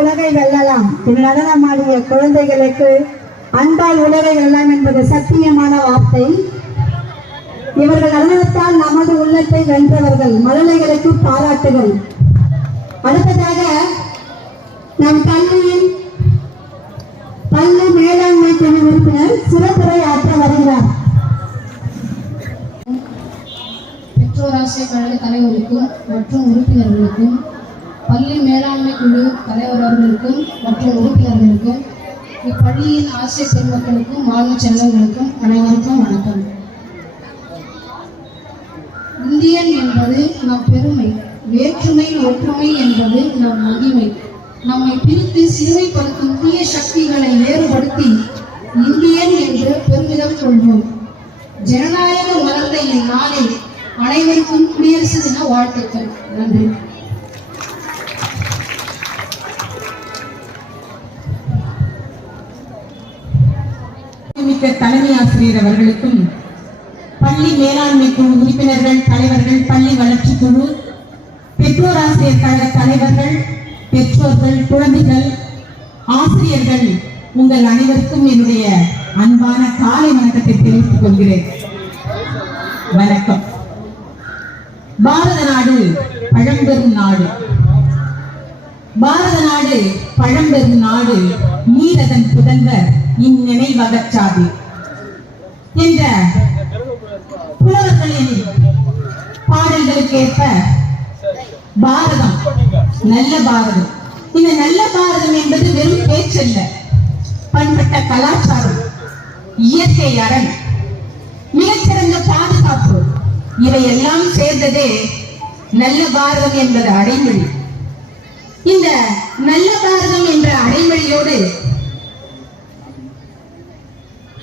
உலகை வெல்லலாம். நடனமாடிய குழந்தைகளுக்கு அன்பால் உலகை வெல்லலாம் என்பது சத்தியமான வார்த்தை. இவர்கள் நடனத்தால் நமது உள்ளத்தை வென்றவர்கள். மழலைகளுக்கு பாராட்டுகள். அடுத்ததாக நம் பள்ளியின் பள்ளி மேலாண்மை குழு உறுப்பினர் சிறப்புரை ஆற்ற வருகிறார். பெற்றோர் ஆசிரியர் கழக தலைவருக்கும் மற்றும் உறுப்பினர்களுக்கும், பள்ளி மேலாண்மை குழு தலைவர் அவர்களுக்கும் மற்றும் உறுப்பினர்களுக்கும், இப்பள்ளியின் ஆசிரியர் பெருமக்களுக்கும் மாணவ செல்வங்களுக்கும் அனைவருக்கும் வணக்கம். இந்தியன் என்பது நம் பெருமை, வேற்றுமையில் ஒற்றுமை என்பது நம் மகிமை. நம்மை பிரித்து சிறுமைப்படுத்தும் தீய சக்திகளை வேறுபடுத்தி இந்தியன் என்று பெருமிதம் கொள்வோம். ஜனநாயகம் வளர்ந்த இந்நாளில் அனைவருக்கும் குடியரசு தின வாழ்த்துக்கள். நன்றி. தலைமை ஆசிரியர் அவர்களுக்கும், பள்ளி மேலாண்மை குழு உறுப்பினர்கள், தலைவர்கள், பள்ளி வளர்ச்சி குழு, பெற்றோர் ஆசிரியர் கழக தலைவர்கள், பெற்றோர்கள், குழந்தைகள், ஆசிரியர்கள், உங்கள் அனைவருக்கும் என்னுடைய அன்பான காலை வணக்கத்தை தெரிவித்துக் கொள்கிறேன். வணக்கம். பாரத நாடு பழம்பெரும் நாடு. பாரத நாடு பழம்பெரும் நாடு. நீரதன் புதல்வர் இந்நினைவகற்றாது என்ற புலவர்களின் பாடல்களுக்கு ஏற்ப பாரதம் நல்ல பாரதம். இந்த நல்ல பாரதம் என்பது வெறும் பேச்சல்ல, பண்பட்ட கலாச்சாரம், இயற்கை அரண், மிகச்சிறந்த பாதுகாப்பு, இவையெல்லாம் சேர்ந்ததே நல்ல பாரதம் என்பது அடைமொழி. இந்த நல்ல பாரதம் என்ற அடைமொழியோடு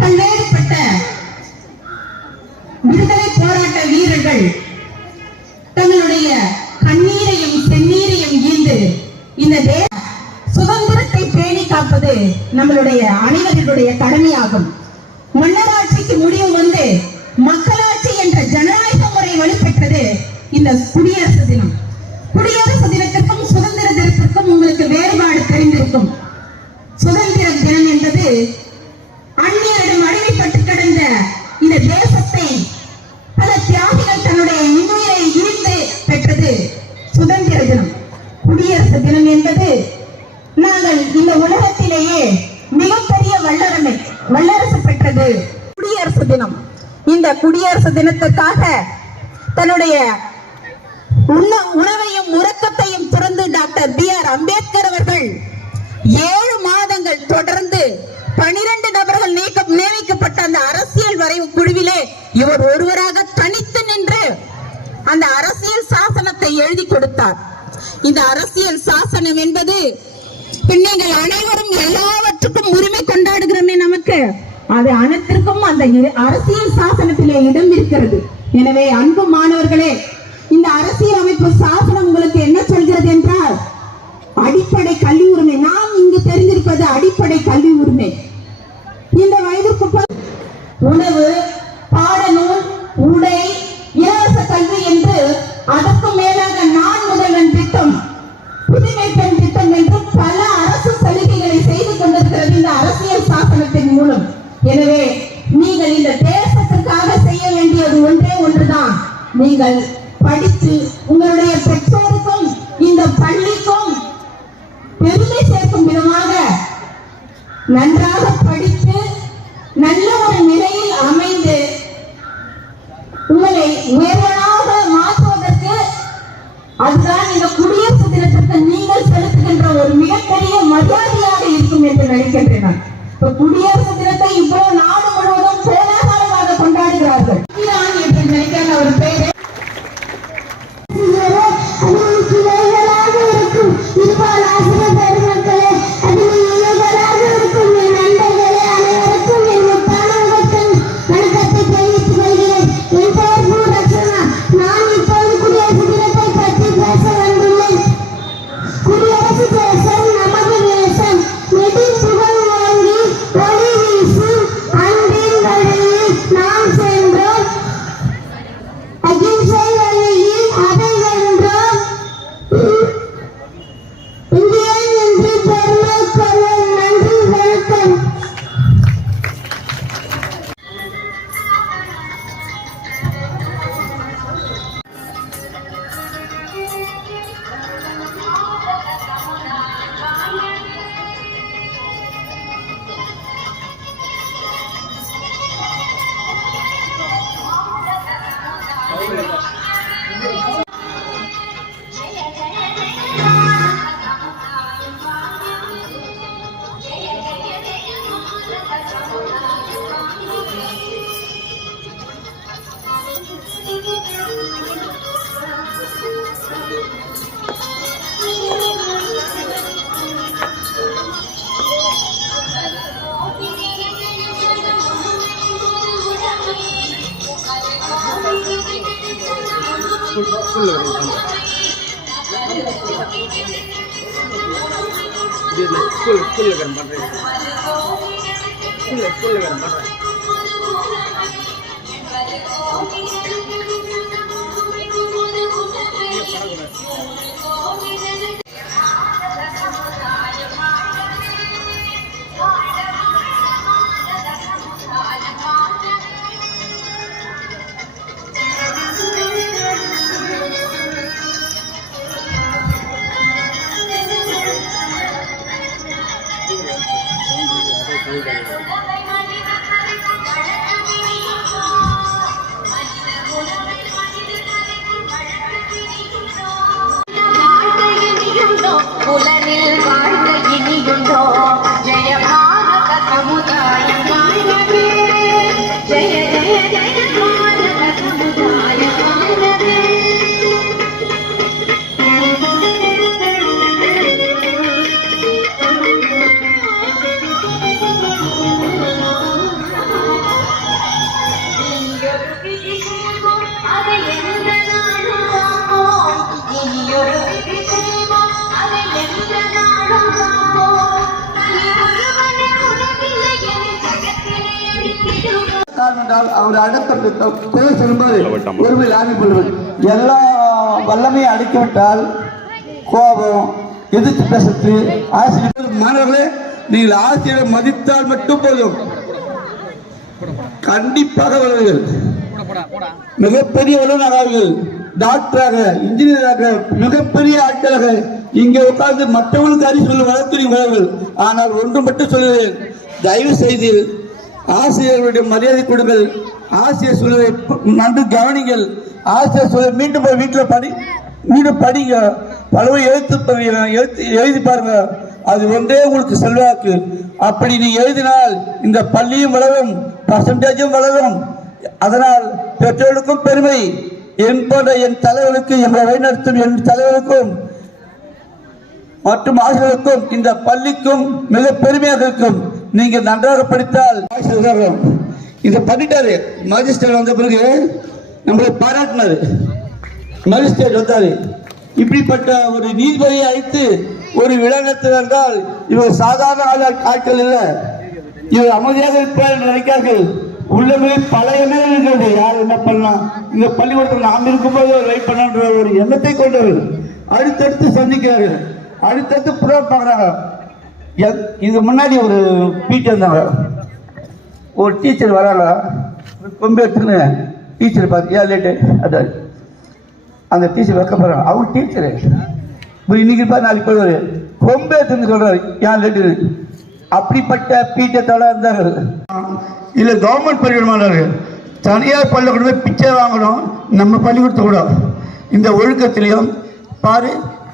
பல்வேறுபட்ட விடுதலை போராட்ட வீரர்கள் தங்களுடைய கண்ணீரையும் செந்நீரையும் ஈந்து இந்த சுதந்திரத்தை பேணி காப்பது நம்மளுடைய அனைவர்களுடைய கடமையாகும். மன்னராட்சிக்கு முடிவு வந்து மக்களாட்சி என்ற ஜனநாயக முறை வலுப்பெற்றது இந்த குடியரசு தினம். குடியரசு தினத்திற்கும் சுதந்திர தினத்திற்கும் உங்களுக்கு வேறுபாடு தெரிந்திருக்கும். சுதந்திர தினம் என்பது அந்நியரிடம் அடிமைப்பட்டு கிடந்த இந்த தேசத்தை பல தியாகிகள் தன்னுடைய இன்னுயிரை ஈர்த்து பெற்றது சுதந்திர தினம். குடியரசு தினம் என்பது நாங்கள் இந்த உலகத்திலேயே மிகப்பெரிய வல்லரசு பெற்றது குடியரசு தினம். இந்த குடியரசு தினத்துக்காக தன்னுடைய உணவையும் உறக்கத்தையும் துறந்து டாக்டர் B.R. அம்பேத்கர் அவர்கள் 7 மாதங்கள் தொடர்ந்து 12 நபர்கள் நியமிக்கப்பட்ட அந்த அரசியல் வரைவு குழுவிலே இவர் ஒருவராக தனித்து நின்று அந்த அரசியல் சாசனத்தை எழுதி கொடுத்தார். இந்த அரசியல் சாசனம் என்பது நீங்கள் அனைவரும் எல்லாவற்றுக்கும் உரிமை கொண்டாடுகிறோமே, நமக்கு அது அனைத்திற்கும் அந்த அரசியல் சாசனத்திலே இடம் இருக்கிறது. எனவே அன்பு மாணவர்களே, இந்த அரசியல் அமைப்பு சாசனம் உங்களுக்கு என்ன சொல்கிறது என்றால் அடிப்படை கல்வி உரிமை. நாம் இங்கு தெரிந்திருப்பது அடிப்படை கல்வி உரிமை. இந்த வயதிற்கு உணவு, பாடநூல், உடை, இலவச கல்வி என்று அதற்கு மேலாக நான் முதல்வன் திட்டம், புதுமை பெண் திட்டம் என்று பல அரசு சலுகைகளை செய்து கொண்டிருக்கிறது இந்த அரசியல் சாசனத்தின் மூலம். எனவே நீங்கள் இந்த தேசத்துக்காக செய்ய வேண்டியது ஒன்றே ஒன்றுதான். நீங்கள் படித்து உங்களுடைய பெற்றோருக்கும் இந்த பள்ளிக்கும் பெருமை சேர்க்கும் விதமாக நன்றாக படித்து நல்ல ஒரு நிலையில் அமைந்து உங்களை உயர்வனாக மாற்றுவதற்கு அதுதான் இந்த குடியரசு தினத்திற்கு நீங்கள் செலுத்துகின்ற ஒரு மிகப்பெரிய மரியாதையாக இருக்கும் என்று நினைக்கின்றேன். இப்ப குடியரசு தினத்தை இவ்வளவு நாடு முழுவதும் கோலாகலமாக கொண்டாடுகிறார்கள் என்று நினைக்கிற ஒரு பேரு குடியரசு தேசம் நமது தேசம். நெடும் புகழ் வாங்கி புலனில் வாழ்ந்த இனியுண்டோ ஜெய பாரத சமுதாயம் வாழ்கவே ஜெய ஜெய ஜெய பாரத சமுதாயம் வாழ்கவே இனியொரு விதி செய்வோம் அதை எந்த நாளும் காப்போம் இனியொரு விதி செய்வோம் அதை எந்த நாளும் காப்போம் நீ ஒருவனே உறவில்லை என ஜகத்திலே அடித்திடுவோம் என்றால் அவர் அடுத்த குறை சொல்லும்போது ஒருமையில் ஆரம்பிப்படுவது எல்லா வல்லமையும் அடக்கிவிட்டால் கோபம் எதிர்த்து பேசுறது ஆசிரியர் மாணவர்களே நீங்கள் ஆசிரியரை மதித்தால் மட்டும் போதும் கண்டிப்பாக வருவீர்கள் மிகப்பெரிய வல்லுநராக டாக்டராக இன்ஜினியராக மிகப்பெரிய ஆட்களாக இங்கே உட்கார்ந்து மற்றவர்களுக்கு அறிவு சொல்லும் வளர்த்து வருவீர்கள். ஆனால் ஒன்று மட்டும் சொல்லுவேன், தயவு செய்து ஆசிரியர்களுடைய மரியாதை கொடுங்கள். ஆசிரியர் சொல்வதை நன்கு கவனிங்கள். ஆசிரியர் சொல்ல மீண்டும் போய் வீட்டில் மீண்டும் படிங்க. பலவை எழுதி பாருங்க. அது ஒன்றே உங்களுக்கு செல்வாக்கு. அப்படி நீ எழுதினால் இந்த பள்ளியும் வளரும், பர்சன்டேஜும் வளரும். அதனால் பெற்றோருக்கும் பெருமை. என் போன்ற என் தலைவருக்கு, எங்களை வழிநடத்தும் என் தலைவருக்கும் மற்றும் ஆசிரியருக்கும் இந்த பள்ளிக்கும் மிக பெருமையாக இருக்கும். நீங்க நன்றாக படித்தால் இதை பண்ணிட்டாரு. மேஜிஸ்ட்ரேட் வந்த பிறகு நம்மளை பாராட்டினாரு. மேஜிஸ்ட்ரேட் வந்தாரு. இப்படிப்பட்ட ஒரு நீதிபதியை அழைத்து ஒரு விழா நடத்துகிறார் என்றால் இவர் சாதாரண ஆட்கள் இல்லை. இவர் அமைதியாக இருப்பார் நினைக்கிறார்கள். உள்ளங்களில் பல எண்ணங்கள் இருக்கிறது. யார் என்ன பண்ணலாம், இந்த பள்ளிக்கூடத்தில் நாம் இருக்கும்போது வெயிட் பண்ண ஒரு எண்ணத்தை கொண்டவர். அடுத்தடுத்து சந்திக்கிறார்கள், அடுத்தடுத்து ப்ரோக்ராம் பார்க்குறாங்க. இதுக்கு முன்னாடி ஒரு டீச்சர் இருந்தாங்க. ஒரு டீச்சர் வராங்க, கொம்பு எடுத்துன்னு டீச்சர் பார்த்து ஏன் லேட்டு அதான் அந்த டீச்சர் வைக்க போகிறாங்க. அவங்க டீச்சரு இன்னைக்கு இருப்பார், நாளைக்கு போடுவார். கொம்பு எடுத்துன்னு சொல்கிறார் ஏன் லேட்டு. அப்படிப்பட்ட பீட்டத்தோட இருந்தார்கள். இல்லை கவர்மெண்ட் பள்ளிக்கூடமானார்கள். தனியார் பள்ளிக்கூடமே பிச்சை வாங்கணும். நம்ம பள்ளிக்கூடத்தை கூட இந்த ஒழுக்கத்திலையும் பாரு.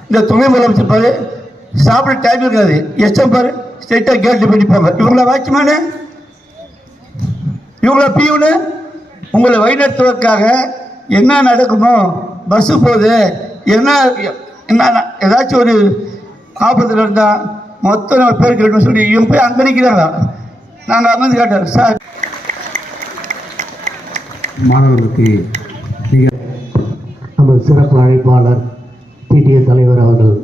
இந்த துணை முதலமைச்சர் பாரு, சாப்பிட டைம் இருக்காது. எச்சம் பாரு, ஸ்ட்ரெயிட்டாக கேட்டு படிப்பாங்க. இவங்கள வாட்ச்மேனு, இவங்கள பியூனு. உங்களை வழிநடத்துவதற்காக என்ன நடக்குமோ, பஸ்ஸு போகுது, என்ன ஏதாச்சும் ஒரு ஆபத்தில் இருந்தால் மொத்தம் நம்ம பேர் கேட்டோம்னு சொல்லி இவங்க போய் அங்கே நிற்கிறாங்க. நாங்கள் அங்கே கேட்டோம் சார். மாணவர்களுக்கு மிக நமது சிறப்பு அழைப்பாளர் பிடிஏ தலைவர் அவர்கள்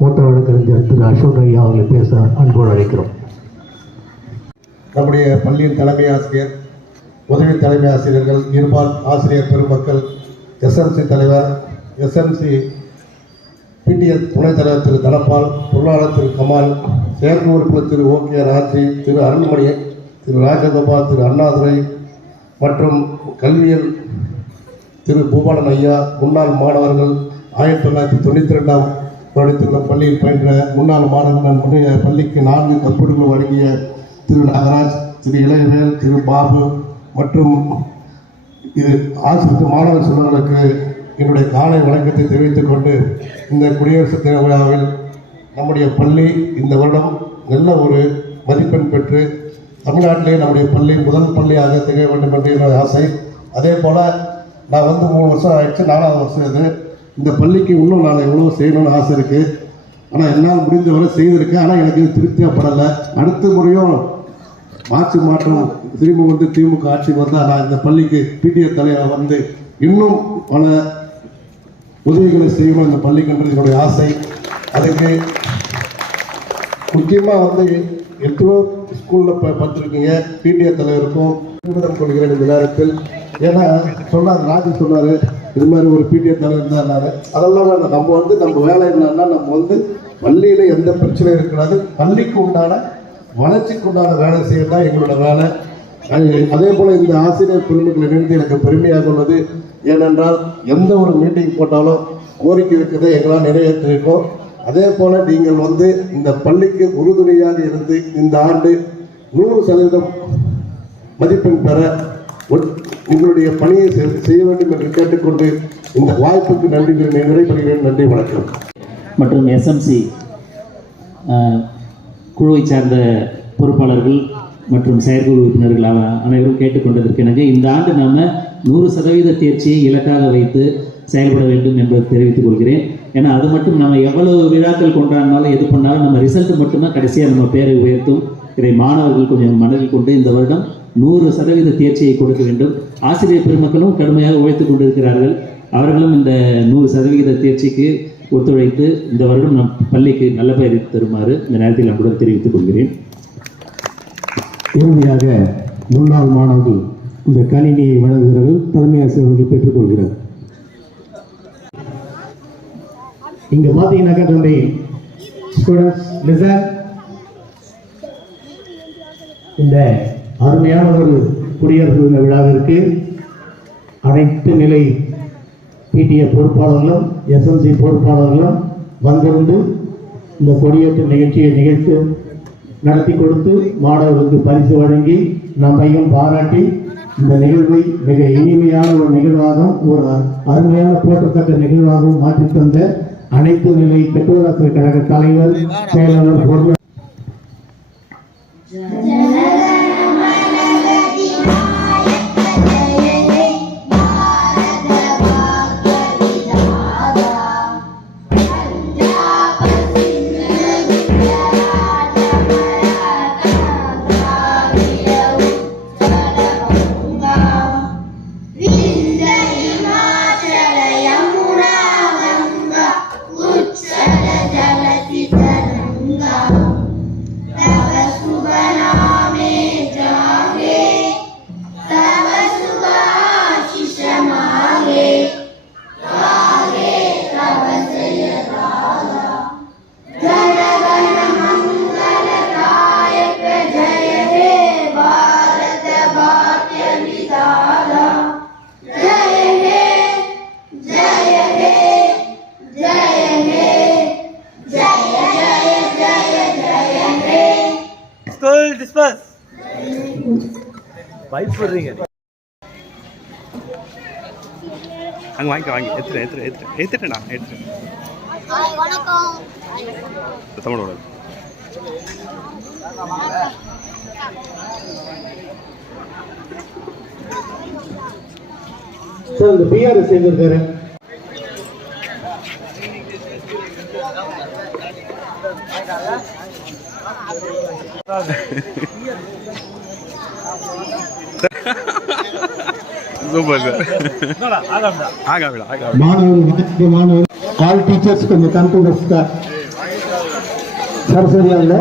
மூத்த வழக்கறிஞர் திரு அசோக் ஐயா அவர்களை பேச அன்போடு அழைக்கிறோம். நம்முடைய பள்ளியின் தலைமை ஆசிரியர், உதவி தலைமை ஆசிரியர்கள், இருபால் ஆசிரியர் பெருமக்கள், எஸ்எம்சி தலைவர், எஸ்எம்சி பிடிஏ துணைத் தலைவர் திரு தனபால், பொருளாளர் திரு கமால், செயற்கை உறுப்பினர் திரு ஓகே ராஜி, திரு அருண்மணி, திரு ராஜகோபால், திரு அண்ணாதுரை மற்றும் கல்வியல் திரு பூபாலன் ஐயா, முன்னாள் மாணவர்கள், 1992ஆம் வருடத்தில் நம் பள்ளியில் பயின்ற முன்னாள் மாணவர்கள், நம்முடைய பள்ளிக்கு 4 கப்பல்கள் வழங்கிய திரு நாகராஜ், திரு இளையவேல், திரு பாபு மற்றும் இது ஆசிரியர் மாணவர் செல்வங்களுக்கு என்னுடைய காலை வணக்கத்தை தெரிவித்துக் கொண்டு, இந்த குடியரசு தின விழாவில் நம்முடைய பள்ளி இந்த வருடம் நல்ல ஒரு மதிப்பெண் பெற்று தமிழ்நாட்டிலே நம்முடைய பள்ளி முதல் பள்ளியாக திகழ வேண்டும் என்று என்னுடைய ஆசை. அதே போல் நான் 3 வருஷம் ஆயிடுச்சு, 4வது வருஷம் இது. இந்த பள்ளிக்கு இன்னும் நான் எவ்வளோ செய்யணும்னு ஆசை இருக்குது. ஆனால் என்னால் முடிந்தவரை செய்திருக்கேன். ஆனால் எனக்கு இது திருப்தியாகப்படலை. அடுத்த முறையும் ஆட்சி மாற்றம் திரும்ப வந்து திமுக ஆட்சி வந்தால் நான் இந்த பள்ளிக்கு பிடிஏ தலைவர் வந்து இன்னும் பல உதவிகளை செய்யணும் இந்த பள்ளிக்குன்றது என்னுடைய ஆசை. அதுக்கு முக்கியமாக வந்து எத்தனோ ஸ்கூலில் பார்த்துருக்கீங்க. பிடிஏ தலைவருக்கும் பெருமிதம் கொள்கிறேன் இந்த நேரத்தில். ஏன்னா சொன்னார், ராஜு சொன்னார், இது மாதிரி ஒரு பிடிஏ தலைவர் தான். அதெல்லாம் நம்ம வந்து நம்ம வேலை என்னன்னா, நம்ம வந்து பள்ளியில் எந்த பிரச்சனையும் இருக்கிறாது, பள்ளிக்கு உண்டான வளர்ச்சிக்கு உண்டான வேலை செய்யறது தான் எங்களோட வேலை. அதே போல் இந்த ஆசிரியர் பெருமக்களை நிறுத்தி எனக்கு பெருமையாக உள்ளது. ஏனென்றால் எந்த ஒரு மீட்டிங் போட்டாலும் கோரிக்கை வைக்கிறதை எங்களால் நிறைவேற்றிருக்கோம். அதே போல் நீங்கள் வந்து இந்த பள்ளிக்கு உறுதுணையாக இருந்து இந்த ஆண்டு 100% மதிப்பெண் பெற உங்களுடைய பணியை செய்ய வேண்டும் என்று கேட்டுக்கொண்டு இந்த வாய்ப்புக்கு நன்றி நிறைவேறுகிறேன். நன்றி, வணக்கம். மற்றும் எஸ்எம்சி குழுவை சார்ந்த பொறுப்பாளர்கள் மற்றும் செயற்குழு உறுப்பினர்கள் அனைவரும் கேட்டுக்கொண்டதற்கு இணங்க இந்த ஆண்டு நம்ம 100% தேர்ச்சியை இலக்காக வைத்து செயல்பட வேண்டும் என்பதை தெரிவித்துக் கொள்கிறேன். ஏன்னா அது மட்டும் நம்ம எவ்வளவு விழாக்கள் கொண்டாடினாலும் எது பண்ணாலும் நம்ம ரிசல்ட் மட்டும்தான் கடைசியாக நம்ம பேரை உயர்த்தும். இதை மாணவர்கள் கொஞ்சம் மனதில் கொண்டு இந்த வருடம் 100% தேர்ச்சியை கொடுக்க வேண்டும். ஆசிரியர் பெருமக்களும் கடுமையாக உழைத்துக் கொண்டிருக்கிறார்கள். அவர்களும் இந்த 100% தேர்ச்சிக்கு ஒத்துழைத்து இந்த வருடம் நம் பள்ளிக்கு நல்ல பெயர் தருமாறு இந்த நேரத்தில் நம்முடன் தெரிவித்துக் கொள்கிறேன். இறுதியாக முன்னாள் மாணவர்கள் இந்த கணினியை வழங்குகிறார்கள். தலைமை ஆசிரியர்கள் பெற்றுக்கொள்கிறார். இங்க பாத்தீங்கன்னாக்கா தம்பி ஸ்டூடெண்ட்ஸ் லிசன். இந்த அருமையான ஒரு குடியரசு தின விழாவிற்கு அனைத்து நிலை பிடிஏ பொறுப்பாளர்களும் எஸ்எம்சி பொறுப்பாளர்களும் வந்திருந்து இந்த கொடியேற்ற நிகழ்ச்சியை நடத்தி கொடுத்து மாணவர்களுக்கு பரிசு வழங்கி நம்மையும் பாராட்டி இந்த நிகழ்வை மிக இனிமையான ஒரு நிகழ்வாகவும் ஒரு அருமையான போற்றத்தக்க நிகழ்வாகவும் மாற்றி தந்த அனைத்து நிலை பெற்றோராசிரியர் கழக தலைவர், செயலாளர், பொருளாளர் அங்கே வாங்கி எடுத்துட்டேண்ணா தமிழோட சார் இந்த பிஆர்எஸ் செய்திருக்காரு. Super sir. மாணவர் ஆல் டீச்சர்ஸ் கொஞ்சம் கம்ப்யூட்டர்ஸ் சரஸ்வதியா இல்லை